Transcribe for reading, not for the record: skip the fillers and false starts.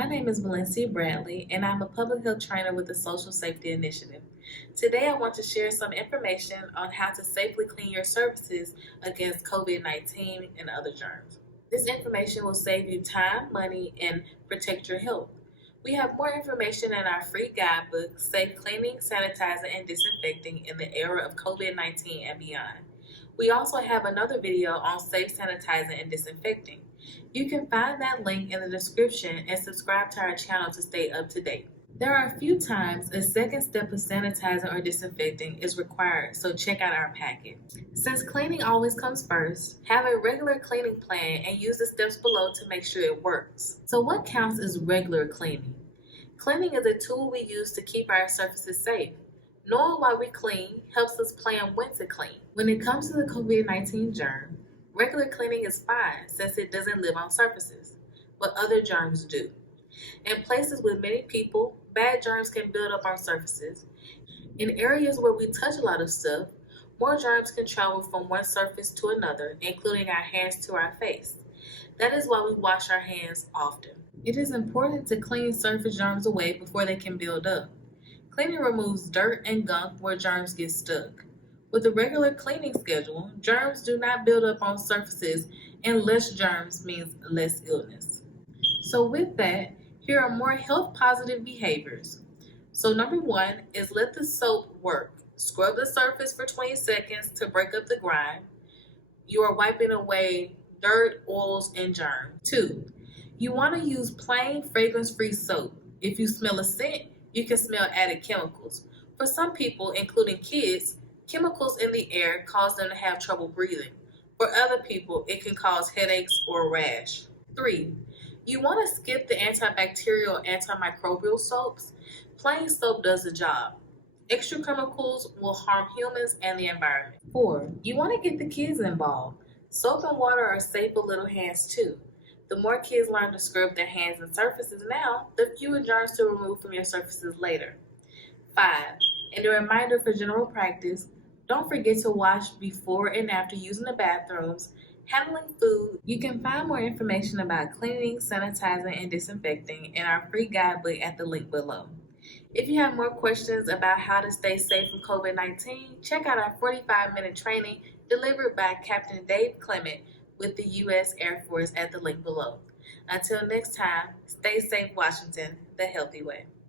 My name is Valencia Bradley, and I'm a public health trainer with the Social Safety Initiative. Today, I want to share some information on how to safely clean your surfaces against COVID-19 and other germs. This information will save you time, money, and protect your health. We have more information in our free guidebook, Safe Cleaning, Sanitizing, and Disinfecting in the Era of COVID-19 and Beyond. We also have another video on safe sanitizing and disinfecting. You can find that link in the description and subscribe to our channel to stay up to date. There are a few times a second step of sanitizing or disinfecting is required, so check out our packet. Since cleaning always comes first, have a regular cleaning plan and use the steps below to make sure it works. So what counts as regular cleaning? Cleaning is a tool we use to keep our surfaces safe. Knowing why we clean helps us plan when to clean. When it comes to the COVID-19 germ, regular cleaning is fine since it doesn't live on surfaces, but other germs do. In places with many people, bad germs can build up on surfaces. In areas where we touch a lot of stuff, more germs can travel from one surface to another, including our hands to our face. That is why we wash our hands often. It is important to clean surface germs away before they can build up. Cleaning removes dirt and gunk where germs get stuck. With a regular cleaning schedule, germs do not build up on surfaces, and less germs means less illness. So with that, here are more health positive behaviors. So number one is let the soap work. Scrub the surface for 20 seconds to break up the grime. You are wiping away dirt, oils, and germs. Two, you want to use plain fragrance-free soap. If you smell a scent, you can smell added chemicals. For some people, including kids, chemicals in the air cause them to have trouble breathing. For other people, it can cause headaches or a rash. 3. You want to skip the antibacterial or antimicrobial soaps. Plain soap does the job. Extra chemicals will harm humans and the environment. 4. You want to get the kids involved. Soap and water are safe for little hands too. The more kids learn to scrub their hands and surfaces now, the fewer germs to remove from your surfaces later. 5. And a reminder for general practice, don't forget to wash before and after using the bathrooms, handling food. You can find more information about cleaning, sanitizing, and disinfecting in our free guidebook at the link below. If you have more questions about how to stay safe from COVID-19, check out our 45-minute training delivered by Captain Dave Clement with the U.S. Air Force at the link below. Until next time, stay safe, Washington, the healthy way.